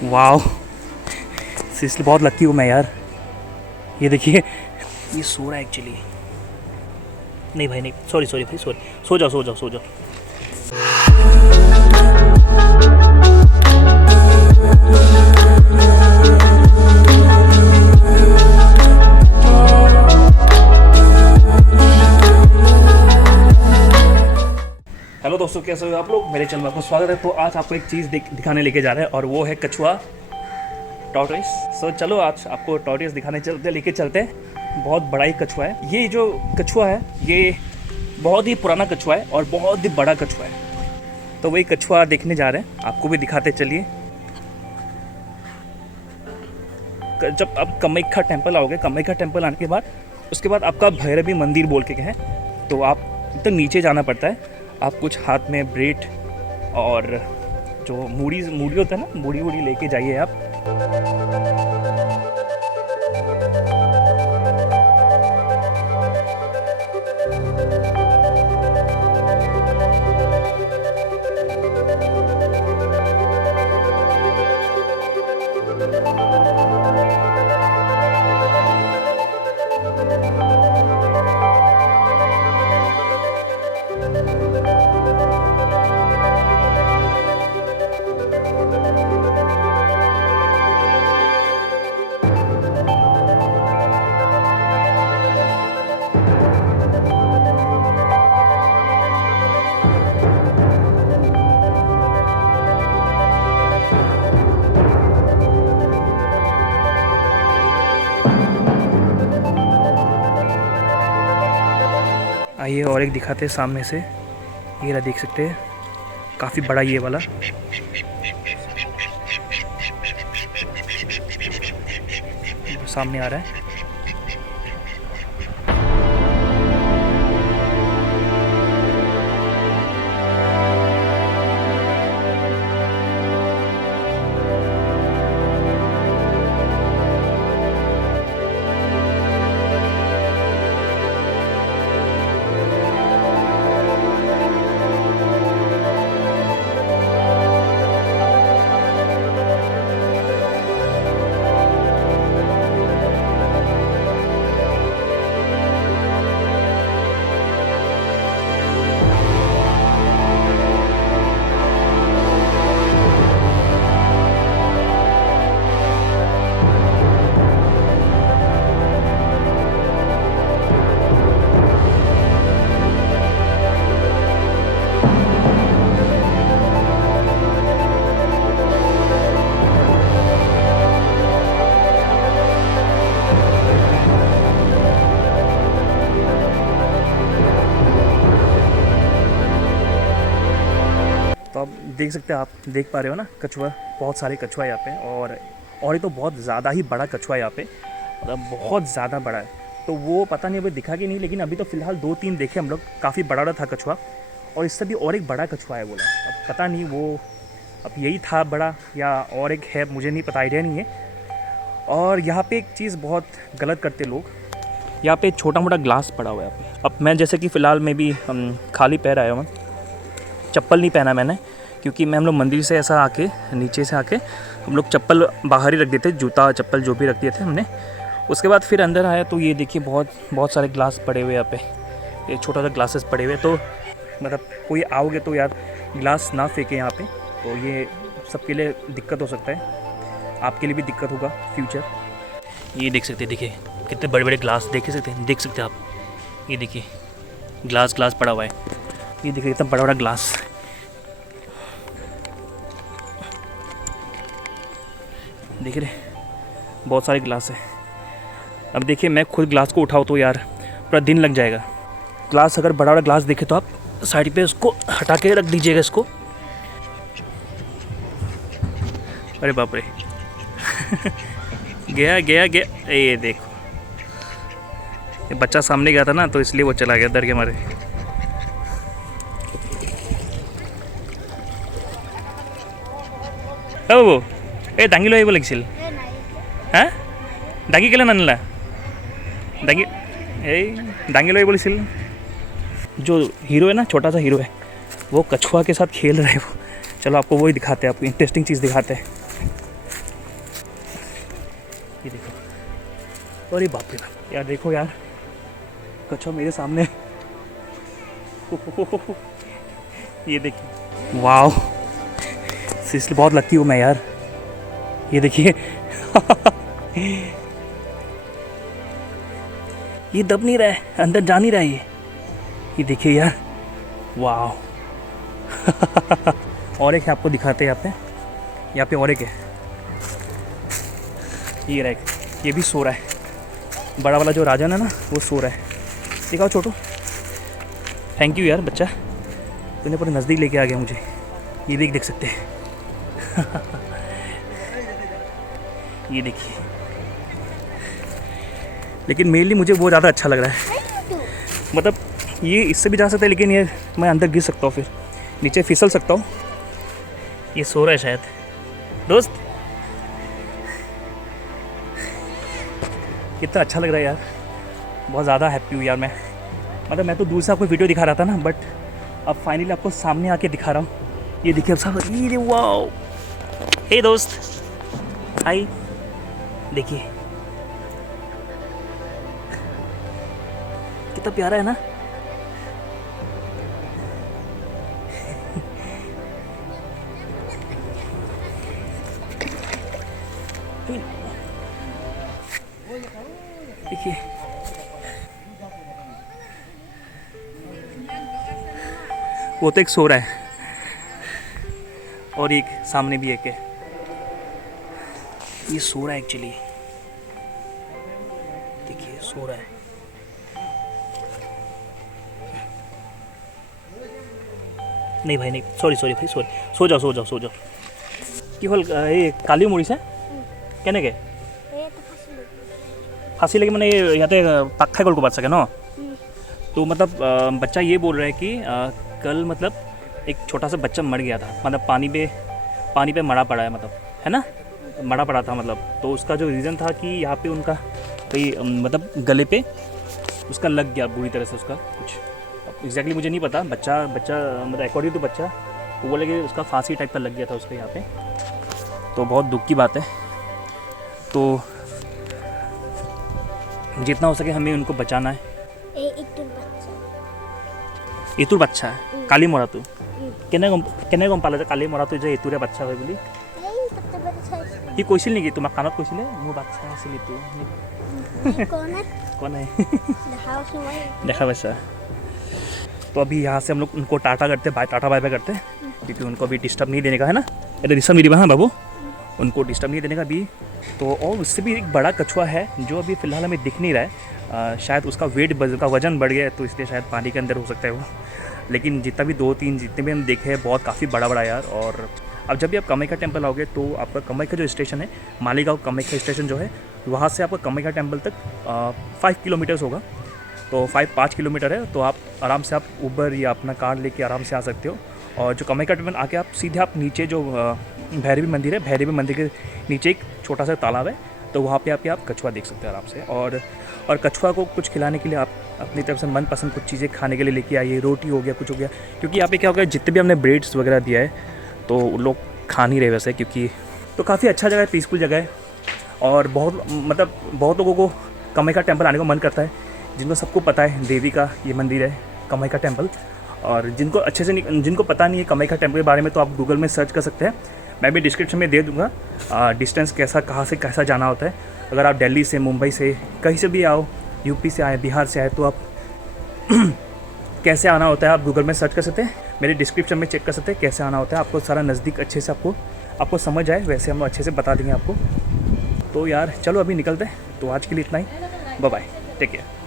वाह, सीरियसली बहुत लकी हूँ मैं यार। ये देखिए, ये सो रहा है एक्चुअली। नहीं भाई नहीं, सॉरी सॉरी भाई सॉरी। सो जाओ सो जाओ सो जाओ। हेलो दोस्तों, कैसे हो आप लोग? मेरे चैनल में आपको स्वागत है। तो आज आपको एक चीज़ दिखाने लेके जा रहे हैं और वो है कछुआ, टॉर्टोइस। सो चलो आज आपको टॉर्टोइस दिखाने लेके चलते हैं। बहुत बड़ा ही कछुआ है। ये जो कछुआ है ये बहुत ही पुराना कछुआ है और बहुत ही बड़ा कछुआ है। तो वही कछुआ देखने जा रहे हैं, आपको भी दिखाते चलिए। जब आप कामाख्या टेम्पल आओगे, कामाख्या टेम्पल आने के बाद उसके बाद आपका भैरवी मंदिर बोल के है, तो आप तो नीचे जाना पड़ता है। आप कुछ हाथ में ब्रेड और जो मूढ़ी होता है ना, मूढ़ी लेके जाइए आप। आइए और एक दिखाते हैं सामने से। ये रहा, देख सकते हैं, काफ़ी बड़ा ये वाला। सामने आ रहा है। तो आप देख सकते हैं, आप देख पा रहे हो ना, कछुआ, बहुत सारे कछुआ यहाँ पे। और ये तो बहुत ज़्यादा ही बड़ा कछुआ यहाँ पे, मतलब बहुत ज़्यादा बड़ा है। तो वो पता नहीं अभी दिखा कि नहीं, लेकिन अभी तो फ़िलहाल 2-3 देखे हम लोग। काफ़ी बड़ा था कछुआ, और इससे भी और एक बड़ा कछुआ है बोला। अब पता नहीं वो अब यही था बड़ा या और एक है, मुझे नहीं पता, आइडिया नहीं है। और यहाँ पे एक चीज़ बहुत गलत करते लोग, यहाँ पे छोटा मोटा ग्लास पड़ा हुआ है यहाँ पे। अब मैं जैसे कि फ़िलहाल मैं भी खाली पैर आया हूँ, चप्पल नहीं पहना मैंने, क्योंकि मैं हम लोग मंदिर से ऐसा आके, नीचे से आके हम लोग चप्पल बाहर ही रख देते, जूता चप्पल जो भी रख दिए थे हमने। उसके बाद फिर अंदर आया तो ये देखिए बहुत सारे ग्लास पड़े हुए यहाँ पे, ये छोटा सा ग्लासेस पड़े हुए। तो मतलब कोई आओगे तो यार ग्लास ना फेंके यहाँ पे, तो ये सबके लिए दिक्कत हो सकता है, आपके लिए भी दिक्कत होगा फ्यूचर। ये देख सकते हैं, देखिए कितने बड़े बड़े ग्लास देख सकते हैं आप। ये देखिए ग्लास पड़ा हुआ है, ये देखिए इतना बड़ा ग्लास। देख रहे, बहुत सारे ग्लास है। अब देखिए मैं खुद ग्लास को उठाऊँ तो यार पूरा दिन लग जाएगा। ग्लास अगर बड़ा ग्लास देखे तो आप साइड पे उसको हटा के रख दीजिएगा इसको। अरे बाप रे गया, ये देखो, ये बच्चा सामने गया था ना, तो इसलिए वो चला गया डर के मारे। वो दांगी लो লাগিছিল हाँ दांगी केला नानला दांगी दांगी लो बोलिছিল। जो हीरो है ना, छोटा सा हीरो है, वो कछुआ के साथ खेल रहे हैं वो। चलो आपको वही दिखाते हैं, आपको इंटरेस्टिंग चीज़ दिखाते हैं। ये देखो, अरे बाप रे बाप यार, देखो यार कछुआ मेरे सामने। ये देखिए, वाह सीरियसली बहुत लकी हूँ मैं यार। ये देखिए ये दब नहीं रहा है, अंदर जा नहीं रहा है ये देखिए यार, वाह। और एक है, आपको दिखाते हैं यहाँ पे और एक है, ये रहा एक, ये भी सो रहा है। बड़ा वाला जो राजन है ना वो सो रहा है। दिखाओ छोटू, थैंक यू यार बच्चा, तूने पूरे नज़दीक लेके आ गया मुझे। ये भी एक देख सकते हैं। ये देखिए, लेकिन मेनली मुझे वो ज़्यादा अच्छा लग रहा है। मतलब ये इससे भी जा सकता है, लेकिन ये मैं अंदर गिर सकता हूँ, फिर नीचे फिसल सकता हूँ। ये सो रहा है शायद। दोस्त कितना अच्छा लग रहा है यार, बहुत ज़्यादा हैप्पी हूँ यार मैं। मतलब मैं तो दूर से आपको वीडियो दिखा रहा था ना, बट अब फाइनली आपको सामने आके दिखा रहा हूँ। ये देखिए अब सब, ये वाओ। हे दोस्त, हाय, देखिए कितना प्यारा है ना। देखिए वो तो एक सो रहा है, और एक सामने भी एक है, ये सो रहा है एक्चुअली। देखिए सो रहा है। नहीं भाई नहीं, सॉरी भाई, सॉरी, सो जाओ। कि हल ये काली मुड़ी से केने के फांसी लगी, मैंने यहाँ पे पक्का गोल को बात सके ना। तो मतलब बच्चा ये बोल रहा है कि कल मतलब एक छोटा सा बच्चा मर गया था, मतलब पानी पे मरा पड़ा है, मतलब है ना, मरा पड़ा था मतलब। तो उसका जो रीज़न था कि यहाँ पे उनका कहीं मतलब गले पे उसका लग गया बुरी तरह से, उसका कुछ एग्जैक्टली मुझे नहीं पता। बच्चा मतलब अकॉर्डिंग टू बच्चा वो बोले कि उसका फांसी टाइप का लग गया था उसके यहाँ पे। तो बहुत दुख की बात है। तो जितना हो सके हमें उनको बचाना है। इतुर बच्चा है काली मरा तू केने गम पाला काली मरा तू जे इतुरे बच्चा হয় বুলি কি কৈছিল নেকি তোমাক কাণত কৈছিলে মোৰ বাচ্চা আছিল ইতু कौन है देखा वैसा। तो अभी यहाँ से हम लोग उनको टाटा बाय बाय करते हैं, क्योंकि उनको अभी डिस्टर्ब नहीं देने का है ना, ये डिस्टर्ब नहीं देगा। हाँ बाबू, उनको डिस्टर्ब नहीं देने का भी। तो और उससे भी एक बड़ा कछुआ है जो अभी फ़िलहाल हमें दिख नहीं रहा है। शायद उसका का वज़न बढ़ गया है, तो इसलिए शायद पानी के अंदर हो सकता है वो। लेकिन जितना भी 2-3 जितने भी हम देखे हैं बहुत काफ़ी बड़ा यार। और अब जब भी आप कामाख्या टेम्पल आओगे तो आपका कामाख्या जो स्टेशन है, मालीगांव कामाख्या स्टेशन जो है, वहाँ से आपका कामाख्या टेम्पल तक 5 किलोमीटर्स होगा। तो 5 किलोमीटर है, तो आप आराम से आप उबर या अपना कार लेके आराम से आ सकते हो। और जो कामाख्या टेम्पल आके आप सीधे आप नीचे जो भैरवी मंदिर है, भैरवी मंदिर के नीचे एक छोटा सा तालाब है, तो वहाँ पे आप कछुआ देख सकते हैं आराम से। और कछुआ को कुछ खिलाने के लिए आप अपनी तरफ से मनपसंद कुछ चीज़ें खाने के लिए लेके आइए, रोटी हो गया, कुछ हो गया। क्योंकि यहाँ पे क्या हो गया, जितने भी हमने ब्रेड्स वगैरह दिया है तो उन लोग खा नहीं रहे वैसे, क्योंकि तो काफ़ी अच्छा जगह है, पीसफुल जगह है। और बहुत लोगों को कामाख्या टेम्पल आने का मन करता है, जिनको सबको पता है देवी का ये मंदिर है कामाख्या टेम्पल। और जिनको अच्छे से जिनको पता नहीं है कामाख्या टेम्पल के बारे में, तो आप गूगल में सर्च कर सकते हैं। मैं भी डिस्क्रिप्शन में दे दूँगा डिस्टेंस कहाँ से कैसा जाना होता है। अगर आप दिल्ली से, मुंबई से, कहीं से भी आओ, यूपी से आए, बिहार से आए, तो आप कैसे आना होता है आप गूगल में सर्च कर सकते हैं। मेरे डिस्क्रिप्शन में चेक कर सकते हैं कैसे आना होता है। आपको सारा नज़दीक अच्छे से आपको समझ आए वैसे हम अच्छे से बता देंगे आपको। तो यार चलो अभी निकलते हैं। तो आज के लिए इतना ही, बाय बाय, टेक केयर।